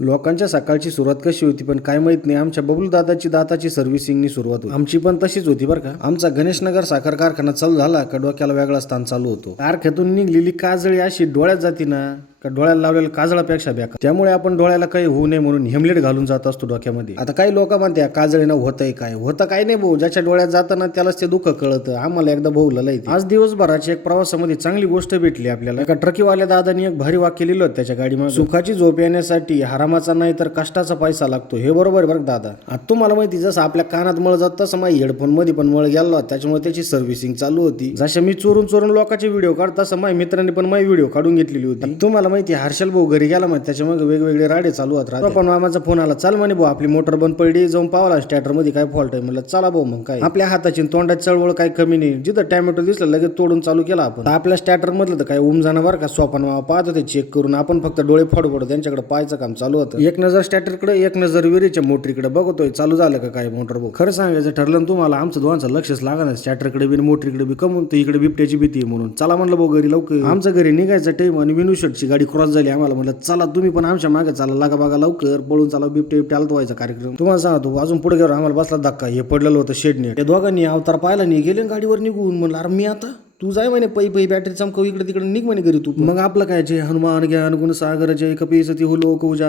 लोकांच्या सकाळची सुरुवात कशी होती पण काय माहित नाही, आमच्या बबलू दादाची दाताची सर्व्हिसिंगनी सुरुवात होती. आमची पण तशीच होती बरं का. आमचा गणेशनगर साखर कारखाना चालू झाला का डोक्याला वेगळा स्थान चालू होतो. कारख्यातून निघलेली काजळी अशी डोळ्यात जाती ना का डोळ्याला लावलेल्या काजळापेक्षा बेकार. त्यामुळे आपण डोळ्याला काही होऊ नये म्हणून हेमलेट घालून जात असतो डोक्यामध्ये. आता काही लोक म्हणते काजळीनं होतंय काय, होतं काय नाही भाऊ, ज्याच्या डोळ्यात जाताना त्यालाच ते दुःख कळतं. आम्हाला एकदा भाऊ लय. आज दिवसभराची एक प्रवासामध्ये चांगली गोष्ट भेटली आपल्याला. एका ट्रकीवाल्या दादानी एक भारी वाक्य लिहिलं होतं त्याच्या गाडीमध्ये. सुखाची झोप येण्यासाठी हरामाचा नाही तर कष्टाचा पैसा लागतो. हे बरोबर बरं दादा. आता तुम्हाला माहिती जसं आपल्या कानात मळ जात तसं माझ्या हेडफोन मध्ये पण मळ गेला, त्याच्यामुळे त्याची सर्व्हिसिंग चालू होती. जसं मी चोरून चोरून लोकांचे व्हिडिओ काढत तसं माझ्या मित्रांनी पण माझी व्हिडिओ काढून घेतलेली होती. तुम्हाला माहिती हर्षल भाऊ घरी गेला मग त्याच्यामुळे वेगवेगळे राडे चालू होतात. पण मामाचा फोन आला, चाल म्हणे भाऊ आपली मोटर बंद पडली, जाऊन पावला स्टार्टर मध्ये काय फॉल्ट आहे. म्हणलं चला भाऊ. मग काय आपल्या हाताची तोंडाची चळवळ काही कमी नाही. जिथं टॅमॅटो दिसलं लगेच तोडून चालू केला आपण. आपल्या स्टार्टर मधलं तर काय जाणार का सोपान मामा पाहत होते चेक करून. आपण फक्त डोळे फोडू त्यांच्याकडे पाहायचं काम चालू होतं. एक नजर स्टार्टरकडे एक नजर विहिरीच्या मोटरीकडे बघतोय चालू झालं का काय मोटर. भाऊ खरं सांगायचं ठरलं तुम्हाला, आमचं दोघांचं लक्षच लागणार स्टार्टरकडे बी मोटरीकडे बी. कमून तर इकडे बिबट्याची भीती म्हणून चला म्हणलं भाऊ घरी लवकर. आमच्या घरी निघायचं टाइम आणि विनू शर्टची गाडी क्रॉस झाली. आम्हाला म्हणलं चला तुम्ही पण आमच्या मागे चला, लागा बागा लवकर पळून चला, बिबट्या व्हायचा कार्यक्रम. तुम्हाला सांगतो अजून पुढे गेलो आम्हाला बसला धक्का. हे पडलेलं होतं शेडने. त्या दोघांनी अवतार पाहिला नाही, गेले गाडीवर निघून. म्हणलं अरे मी आता तू जाय म्हणे पै बॅटरी चमकव इकडे तिकडे निघ म्हणे घरी तू. मग आपलं काय जय हनुमान ज्ञान गुण सागर जय कपीसती हो लोक उजागर.